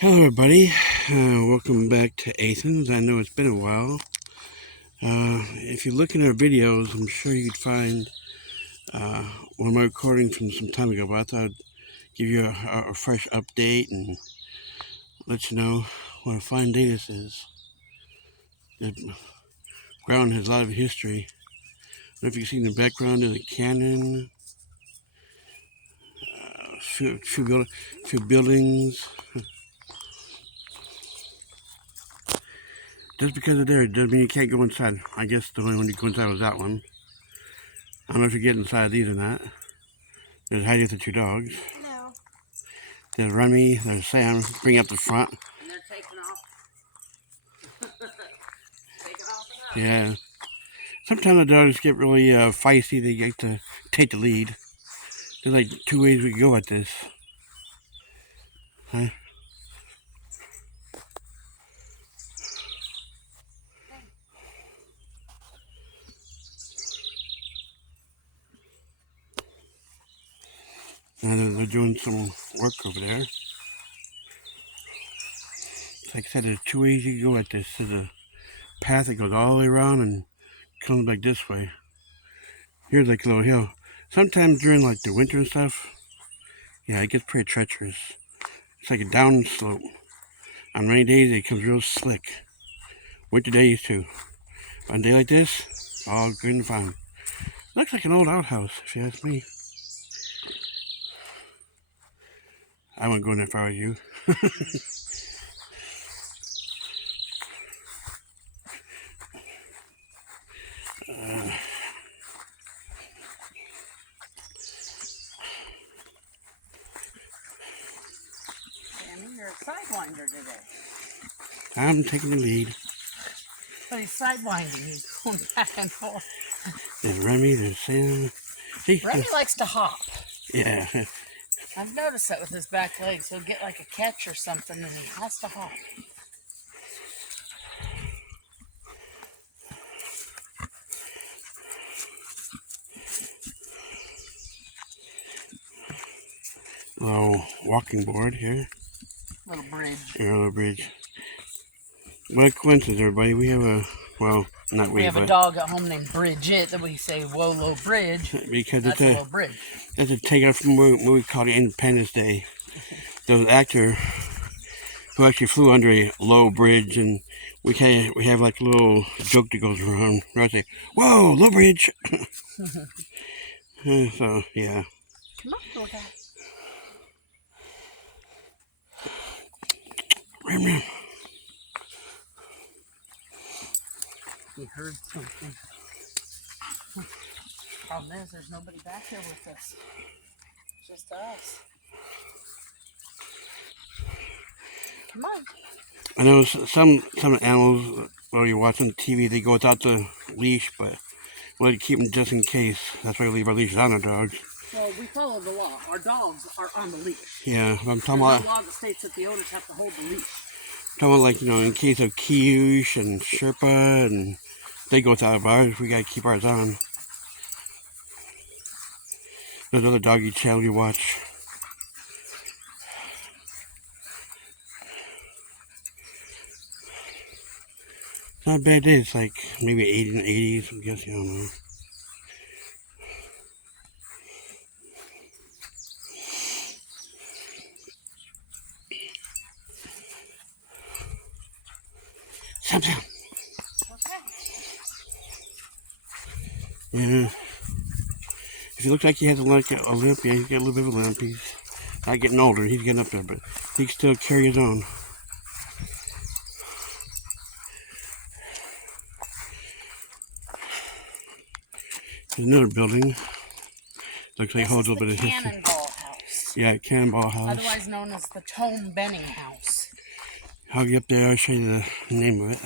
Hello, everybody. Welcome back to Athens. I know it's been a while. If you look in our videos, I'm sure you could find one of my recordings from some time ago, but I thought I'd give you a fresh update and let you know what a fine day this is. The ground has a lot of history. I don't know if you can see in the background of the cannon, a few buildings. Just because they're there doesn't mean you can't go inside. I guess the only one you go inside was that one. I don't know if you get inside these or not. There's Heidi with the two dogs. No. There's Remy, there's Sam, bring up the front. And they're taking off. Taking off enough. Yeah. Sometimes the dogs get really feisty. They get to take the lead. There's like two ways we can go at this. Huh? Now they're doing some work over there. Like I said, there's two ways you can go at this. There's a path that goes all the way around and comes back this way. Here's like a little hill. Sometimes during like the winter and stuff, yeah, it gets pretty treacherous. It's like a down slope. On rainy days, it comes real slick. Winter days too. On a day like this, all good and fine. Looks like an old outhouse, if you ask me. I wouldn't go in that far as you. Sammy, you're a sidewinder today. I'm taking the lead. But he's sidewinding. He's going back and forth. There's Remy, there's Sam. See? Remy likes to hop. Yeah. I've noticed that with his back legs. He'll get like a catch or something and he has to hop. Little walking board here. Little bridge. Here, a little bridge. What a coincidence, everybody. We have a, well, not We have a dog at home named Bridget that we say Wolo Bridge. Because That's a little bridge. That's a takeoff from a movie called Independence Day. There was an actor who actually flew under a low bridge, and we have like a little joke that goes around. I say, "Whoa, low bridge!" So yeah. Come on, little guy. Ram. He heard something. Problem is, there's nobody back here with us. It's just us. Come on. I know some animals, while you're watching TV, they go without the leash, but we like to keep them just in case. That's why we leave our leashes on our dogs. Well, we follow the law. Our dogs are on the leash. Yeah, I'm talking There's about. no law that states that the owners have to hold the leash. Talking about, like, in case of Kiyush and Sherpa, and they go without ours, we gotta keep ours on. There's another doggy channel you watch. It's not a bad day. It's like maybe 80 and 80s. I'm guessing. I don't know. Something. Okay. Yeah. If he looks like he has a limp, yeah, he's got a little bit of a limp. He's not getting older. He's getting up there, but he can still carry his own. There's another building. Looks like it holds a little bit of history. Cannonball House. Yeah, Cannonball House. Otherwise known as the Tome Benning House. I'll get up there. I'll show you the name of it.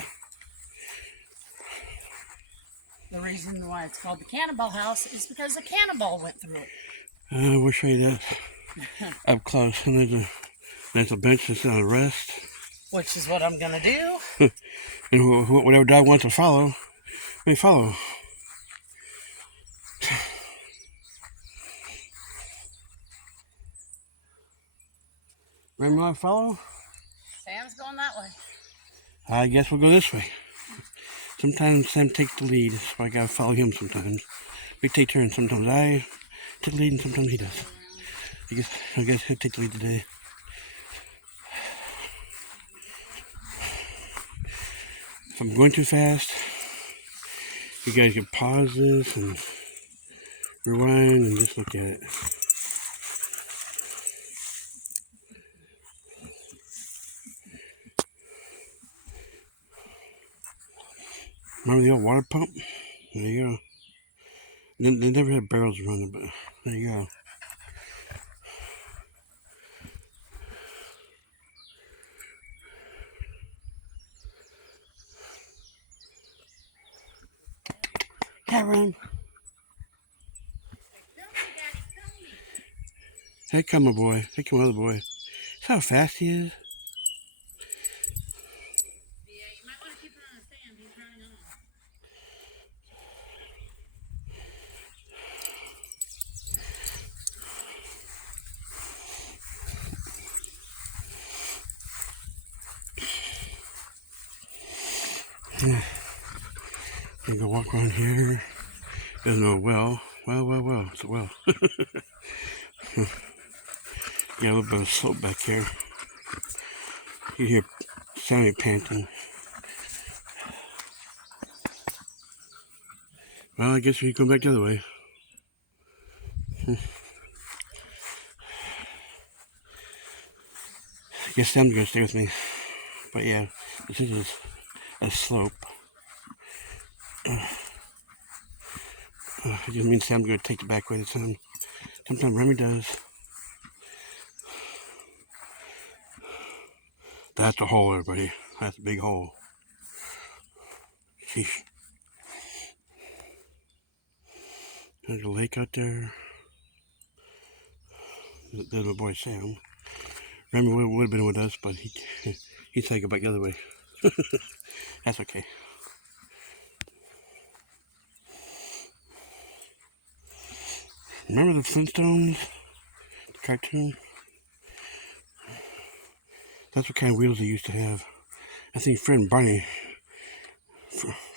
The reason why it's called the Cannonball House is because a cannonball went through it. We'll show you that up close. And there's a bench that's on a rest. Which is what I'm going to do. And whatever dog wants to follow, may follow. Remember I follow? Sam's going that way. I guess we'll go this way. Sometimes Sam takes the lead, so I gotta follow him sometimes. We take turns. Sometimes I take the lead and sometimes he does. I guess he'll take the lead today. If I'm going too fast, you guys can pause this and rewind and just look at it. Remember the old water pump? There you go. They never had barrels running, but there you go. Cat run. Hey, come on, boy. Hey, come on, other boy. See how fast he is? Yeah, you might want to keep an eye on Sam. He's running on. I'm gonna walk around here. There's no well. Well. It's a well. Got a little bit of slope back here. You hear Sammy panting. Well, I guess we can go back the other way. I guess Sam's gonna stay with me. But yeah, this is a slope. It just means Sam's gonna take the back way this time. Sometimes Remy does. That's a hole, everybody. That's a big hole. Sheesh. There's a lake out there. There's my boy Sam. Remy would have been with us, but he's taking back the other way. That's okay. Remember the Flintstones? The cartoon? That's what kind of wheels they used to have. I think Fred and Barney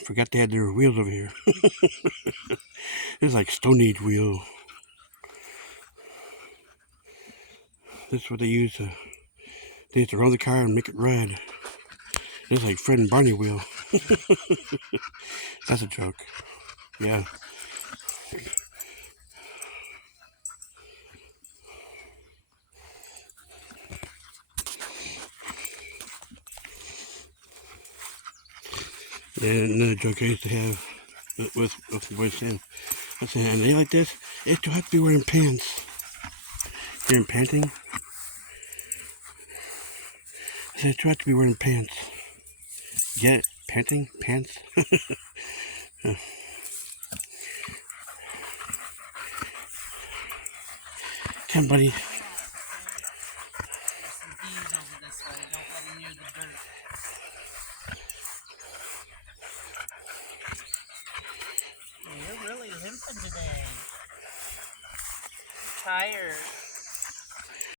forgot they had their wheels over here. It's like Stone Age wheel. This is what they used to roll the car and make it ride. It's like Fred and Barney wheel. That's a joke. Yeah. And another joke I used to have with the boys saying, I said, and they like this, it do have to be wearing pants. You're panting? I said, you have to be wearing pants. Get it? Panting? Pants? Come, buddy. There's some bees over this way. Don't let them near the dirt. Yeah, you're really limping today. Tired.